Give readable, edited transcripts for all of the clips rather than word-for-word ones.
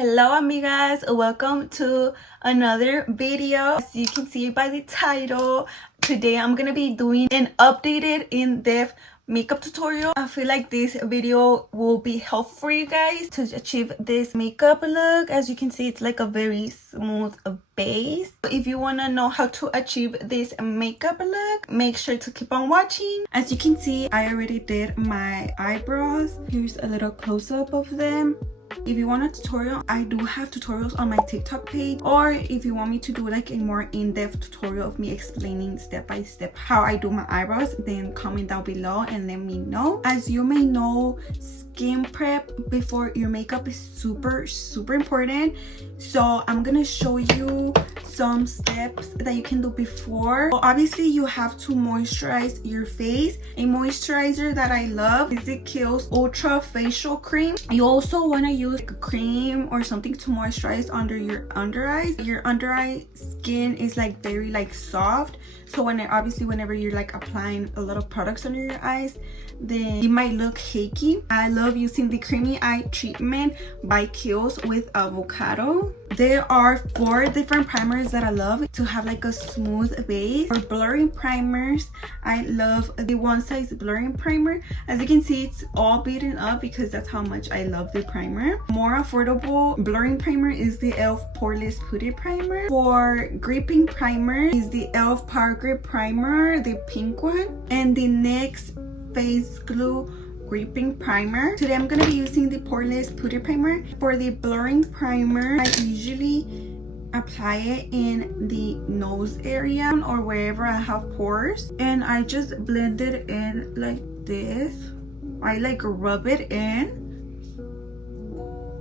Hello amigas, welcome to another video. As you can see by the title, today I'm gonna be doing an updated in-depth makeup tutorial. I feel like this video will be helpful for you guys to achieve this makeup look. As you can see, it's like a very smooth base. If you want to know how to achieve this makeup look, make sure to keep on watching. As you can see, I already did my eyebrows. Here's a little close-up of them. If you want a tutorial, I do have tutorials on my TikTok page, or if you want me to do like a more in-depth tutorial of me explaining step by step how I do my eyebrows, then comment down below and let me know. As you may know, skin prep before your makeup is super important, so I'm gonna show you some steps that you can do before. Well, obviously you have to moisturize your face. A moisturizer that I love is the Kiehl's Ultra Facial Cream. You also want to use like a cream or something to moisturize under your under eyes. Your under eye skin is like very like soft, so whenever you're like applying a lot of products under your eyes, then it might look cakey. I love using the Creamy Eye Treatment by Kiehl's with avocado. There are 4 different primers that I love to have like a smooth base. For blurring primers, I love the One Size Blurring Primer. As you can see, it's all beaten up because that's how much I love the primer. More affordable blurring primer is the e.l.f. Poreless Putty Primer. For gripping primer is the e.l.f. Power Grip Primer, the pink one, and the NYX Face Glue Gripping Primer. Today I'm going to be using the Poreless Putty Primer. For the blurring primer, I usually apply it in the nose area or wherever I have pores, and I just blend it in like this. I like rub it in.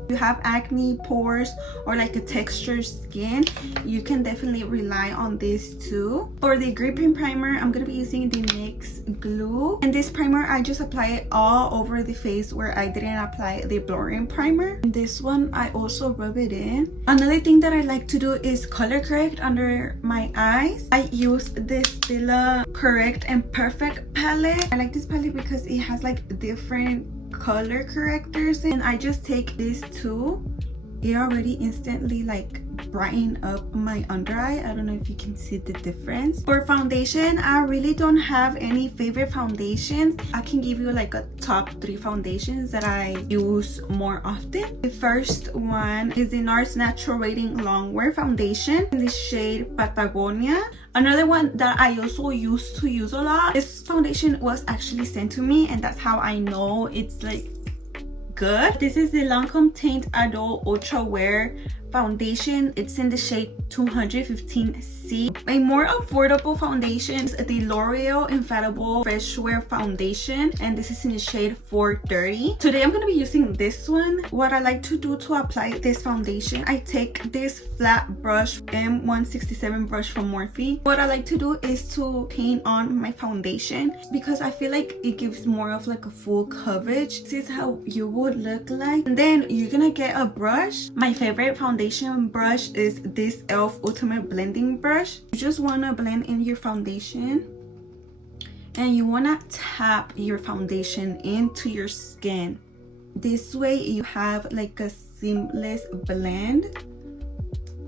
If you have acne, pores, or like a textured skin, you can definitely rely on this too. For the gripping primer, I'm going to be using the NYX Glue, and this primer I just apply it all over the face where I didn't apply the blurring primer. And this one I also rub it in. Another thing that I like to do is color correct under my eyes. I use this Stila Correct and Perfect palette. I like this palette because it has like different color correctors, and I just take this too. It already instantly like brighten up my under eye. I don't know if you can see the difference. For foundation, I really don't have any favorite foundations. I can give you like a top 3 foundations that I use more often. The first one is the NARS Natural Rating Longwear Foundation in the shade Patagonia. Another one that I also used to use a lot, this foundation was actually sent to me, and that's how I know it's like good. This is the Lancome Teint Adult Ultra Wear Foundation. It's in the shade 215C. A more affordable foundation is the L'Oreal Infallible Fresh Wear Foundation, and this is in the shade 430. Today I'm going to be using this one. What I like to do to apply this foundation, I take this flat brush, M167 brush from Morphe. What I like to do is to paint on my foundation because I feel like it gives more of like a full coverage. This is how you would look like. And then you're gonna get a brush. My favorite foundation brush is this e.l.f. Ultimate Blending Brush. You just want to blend in your foundation, and you want to tap your foundation into your skin. This way you have like a seamless blend.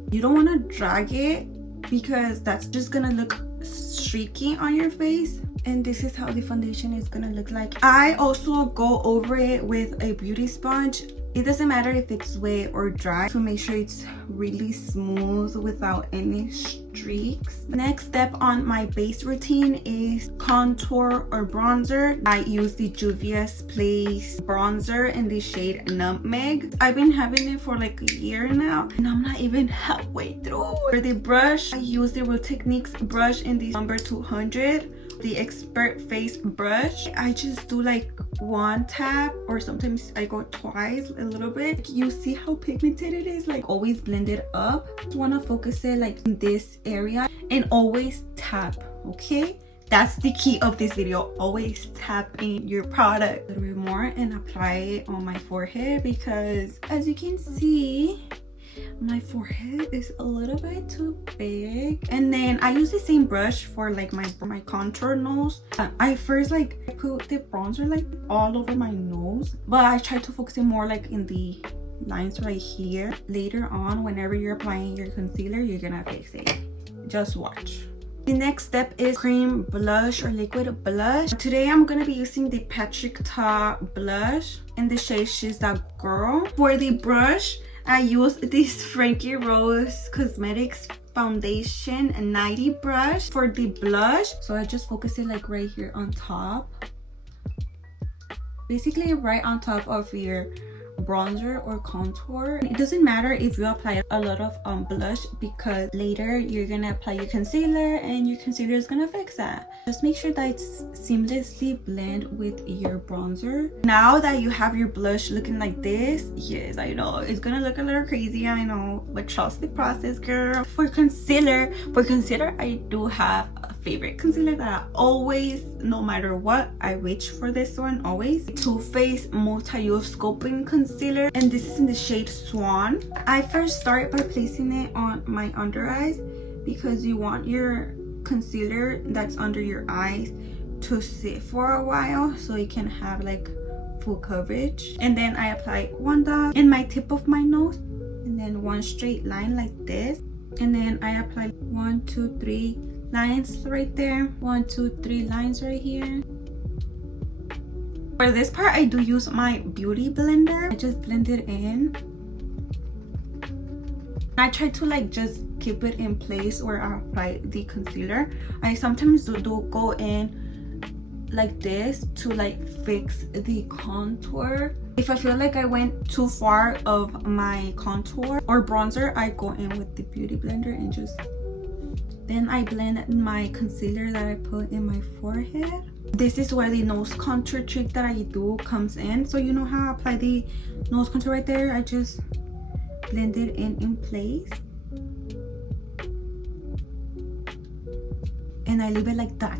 You don't want to drag it because that's just gonna look streaky on your face. And this is how the foundation is gonna look like. I also go over it with a beauty sponge. It doesn't matter if it's wet or dry, to make sure it's really smooth without any streaks. Next step on my base routine is contour or bronzer. I use the Juvia's Place bronzer in the shade Nutmeg. I've been having it for like a year now, and I'm not even halfway through. For the brush, I use the Real Techniques brush in the number 200. The Expert Face brush. I just do like 1 tap, or sometimes I go twice, a little bit. You see how pigmented it is? Like always blend it up. Just want to focus it like in this area, and always tap, okay? That's the key of this video. Always tap in your product a little bit more and apply it on my forehead, because as you can see, my forehead is a little bit too big. And then I use the same brush for like my contour nose. I first like put the bronzer like all over my nose, but I try to focus it more like in the lines right here. Later on, whenever you're applying your concealer, you're gonna fix it. Just watch. The next step is cream blush or liquid blush. Today I'm gonna be using the Patrick Ta blush in the shade She's That Girl. For the brush, I use this Frankie Rose Cosmetics foundation 90 brush for the blush. So I just focus it like right here on top, basically right on top of your bronzer or contour. It doesn't matter if you apply a lot of blush, because later you're gonna apply your concealer and your concealer is gonna fix that. Just make sure that it's seamlessly blend with your bronzer. Now that you have your blush looking like this, yes, I know it's gonna look a little crazy, I know, but trust the process, girl. For concealer, I do have a favorite concealer that I always, no matter what, I reach for this one always. Too Faced Multi-Use Sculpting Concealer, and this is in the shade Swan. I first start by placing it on my under eyes, because you want your concealer that's under your eyes to sit for a while so it can have like full coverage. And then I apply one dot in my tip of my nose, and then one straight line like this, and then I apply 1, 2, 3 lines right there, 1, 2, 3 lines right here. For this part, I do use my beauty blender. I just blend it in. I try to like just keep it in place where I apply the concealer. I sometimes do go in like this to like fix the contour. If I feel like I went too far of my contour or bronzer, I go in with the beauty blender and just then I blend my concealer that I put in my forehead. This is where the nose contour trick that I do comes in. So you know how I apply the nose contour right there? I just blend it in place, and I leave it like that.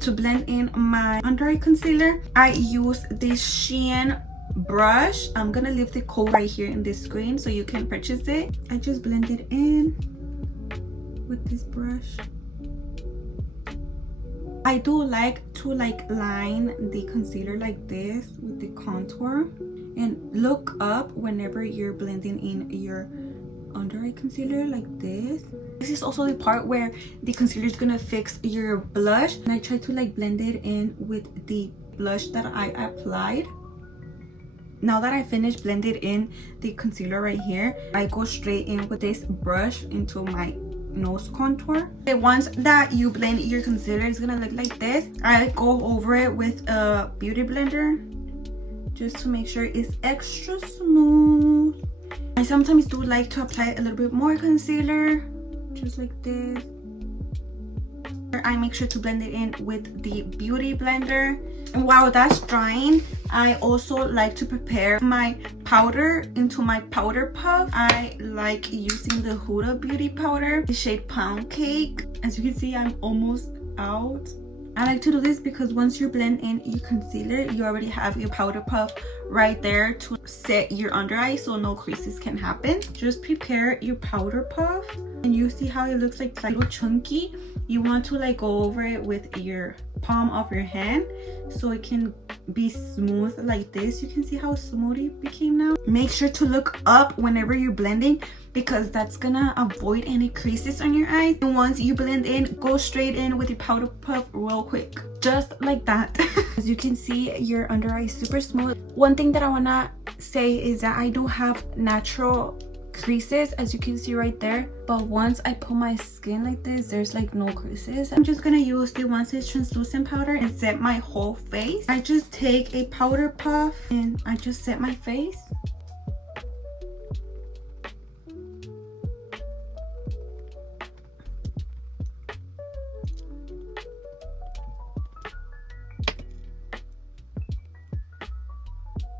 To blend in my under eye concealer, I use this Shein brush. I'm gonna leave the code right here in the screen so you can purchase it. I just blend it in with this brush. I do like to like line the concealer like this with the contour, and look up whenever you're blending in your under eye concealer like this. This is also the part where the concealer is gonna fix your blush, and I try to like blend it in with the blush that I applied. Now that I finished blended in the concealer right here, I go straight in with this brush into my nose contour. Okay, once that you blend your concealer, it's gonna look like this. I go over it with a beauty blender just to make sure it's extra smooth. I sometimes do like to apply a little bit more concealer, just like this. I make sure to blend it in with the beauty blender. And while that's drying, I also like to prepare my powder into my powder puff. I like using the Huda Beauty powder, the shade Pound Cake. As you can see, I'm almost out. I like to do this because once you blend in your concealer, you already have your powder puff right there to set your under eye so no creases can happen. Just prepare your powder puff, and you see how it looks like a little chunky. You want to like go over it with your palm of your hand so it can be smooth like this. You can see how smooth it became now. Make sure to look up whenever you're blending, because that's gonna avoid any creases on your eyes. And once you blend in, go straight in with your powder puff real quick, just like that. As you can see, your under eye is super smooth. One thing that I wanna say is that I do have natural creases, as you can see right there, but once I put my skin like this, there's like no creases. I'm just gonna use the One Stitch translucent powder and set my whole face. I just take a powder puff and I just set my face.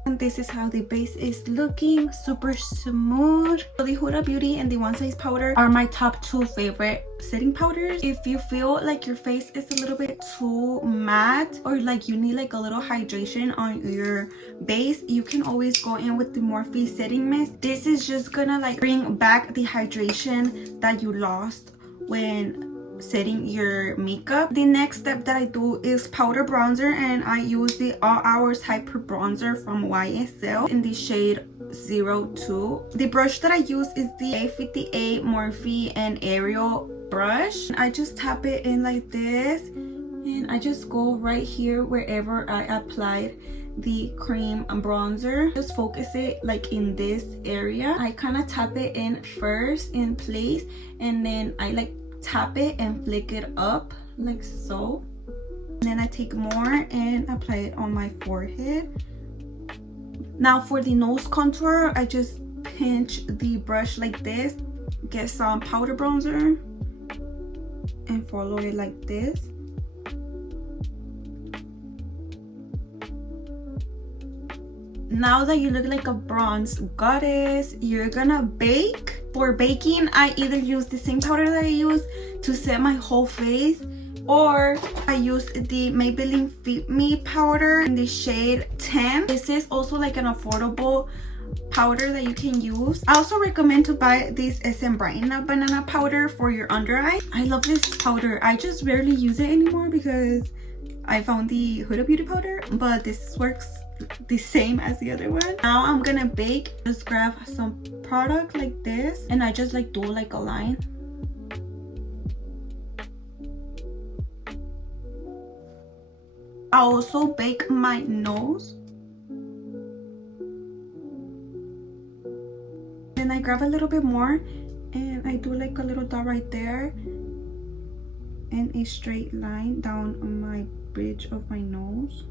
And this is how the base is looking, super smooth. So the Huda Beauty and the One Size powder are my top 2 favorite setting powders. If you feel like your face is a little bit too matte, or like you need like a little hydration on your base, you can always go in with the Morphe setting mist. This is just gonna like bring back the hydration that you lost when setting your makeup. The next step that I do is powder bronzer, and I use the All Hours Hyper Bronzer from YSL in the shade 02. The brush that I use is the A58 Morphe and Ariel brush. I just tap it in like this, and I just go right here wherever I applied the cream bronzer. Just focus it like in this area. I kind of tap it in first in place, and then I like tap it and flick it up like so. And then I take more and apply it on my forehead. Now for the nose contour, I just pinch the brush like this, get some powder bronzer, and follow it like this. Now that you look like a bronze goddess, you're gonna bake. For baking, I either use the same powder that I use to set my whole face, or I use the Maybelline Fit Me powder in the shade 10. This is also like an affordable powder that you can use. I also recommend to buy this SM Brighten Up banana powder for your under eye. I love this powder. I just rarely use it anymore because I found the Huda Beauty powder, but this works the same as the other one. Now I'm gonna bake. Just grab some product like this, and I just like do like a line. I also bake my nose. Then I grab a little bit more and I do like a little dot right there and a straight line down my bridge of my nose.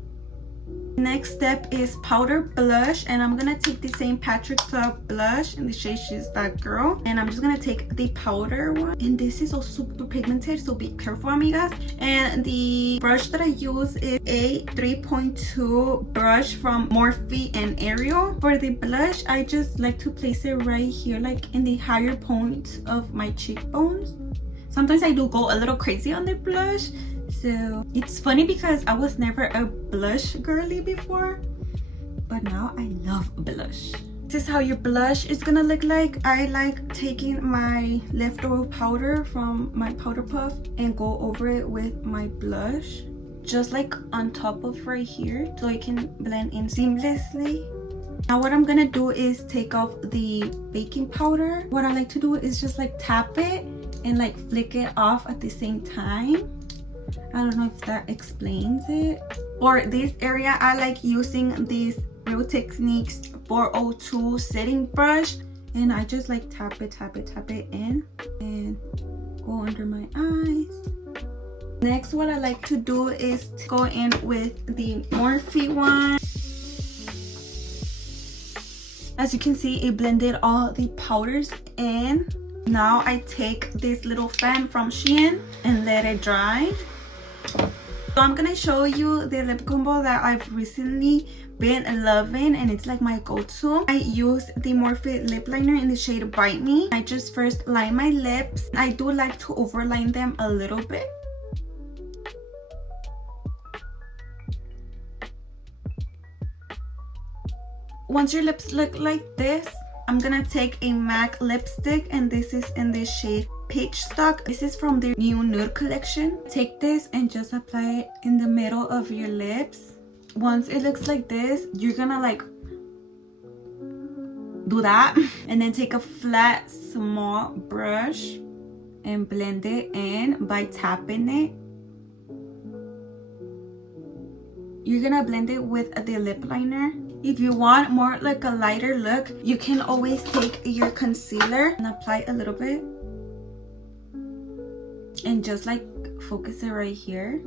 Next step is powder blush, and I'm gonna take the same Patrick Club blush in the shade She's That Girl, and I'm just gonna take the powder one, and this is also super pigmented, so be careful, amigas. And the brush that I use is a 3.2 brush from Morphe and Ariel. For the blush, I just like to place it right here, like in the higher point of my cheekbones. Sometimes I do go a little crazy on the blush. So it's funny because I was never a blush girly before, but now I love blush. This is how your blush is gonna look like. I like taking my leftover powder from my powder puff and go over it with my blush, just like on top of right here, so it can blend in seamlessly. Now what I'm gonna do is take off the baking powder. What I like to do is just like tap it and like flick it off at the same time. I don't know if that explains it. For this area, I like using this Real Techniques 402 setting brush, and I just like tap it in and go under my eyes. Next, what I like to do is go in with the Morphe one. As you can see, it blended all the powders in. Now I take this little fan from Shein and let it dry. So I'm gonna show you the lip combo that I've recently been loving, and it's like my go-to. I use the Morphe lip liner in the shade Bite Me. I just first line my lips. I do like to overline them a little bit. Once your lips look like this, I'm gonna take a MAC lipstick, and this is in the shade Peach Stock. This is from their new nude collection. Take this and just apply it in the middle of your lips. Once it looks like this, you're gonna like do that, and then take a flat small brush and blend it in by tapping it. You're gonna blend it with the lip liner. If you want more like a lighter look, you can always take your concealer and apply a little bit and just like focus it right here.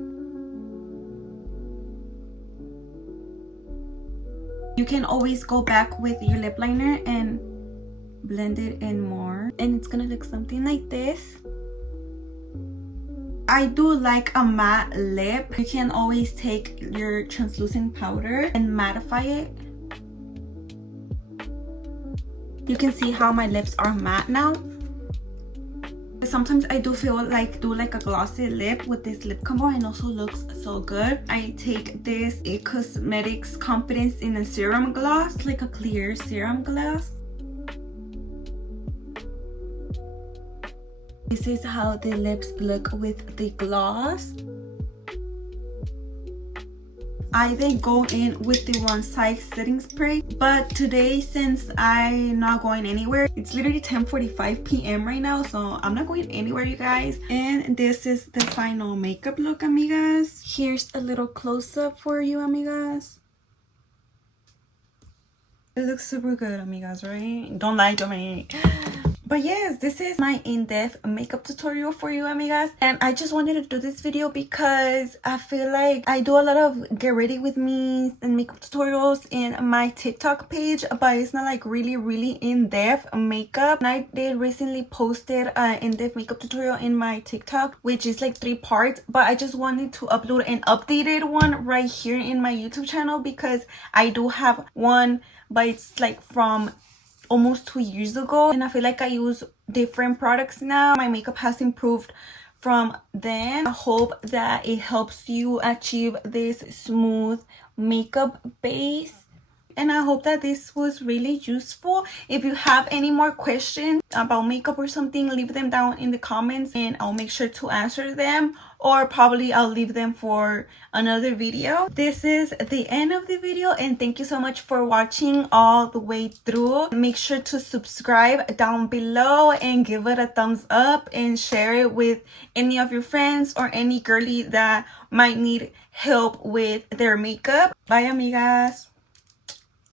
You can always go back with your lip liner and blend it in more, and it's gonna look something like this. I do like a matte lip. You can always take your translucent powder and mattify it. You can see how my lips are matte now. Sometimes I do feel like do like a glossy lip with this lip combo, and also looks so good. I take this IT Cosmetics Confidence in a Serum Gloss, like a clear serum gloss. This is how the lips look with the gloss. I then go in with the One Size setting spray. But today, since I'm not going anywhere, it's literally 10:45 p.m. right now, so I'm not going anywhere, you guys. And this is the final makeup look, amigas. Here's a little close-up for you, amigas. It looks super good, amigas, right? Don't lie to me. But yes, this is my in-depth makeup tutorial for you, amigas. And I just wanted to do this video because I feel like I do a lot of get ready with me and makeup tutorials in my TikTok page, but it's not like really in-depth makeup. And I did recently posted an in-depth makeup tutorial in my TikTok, which is like 3 parts, but I just wanted to upload an updated one right here in my YouTube channel because I do have one, but it's like from almost 2 years ago, and I feel like I use different products now. My makeup has improved from then. I hope that it helps you achieve this smooth makeup base, and I hope that this was really useful. If you have any more questions about makeup or something, leave them down in the comments and I'll make sure to answer them, or probably I'll leave them for another video. This is the end of the video, and thank you so much for watching all the way through. Make sure to subscribe down below and give it a thumbs up and share it with any of your friends or any girly that might need help with their makeup. Bye, amigas.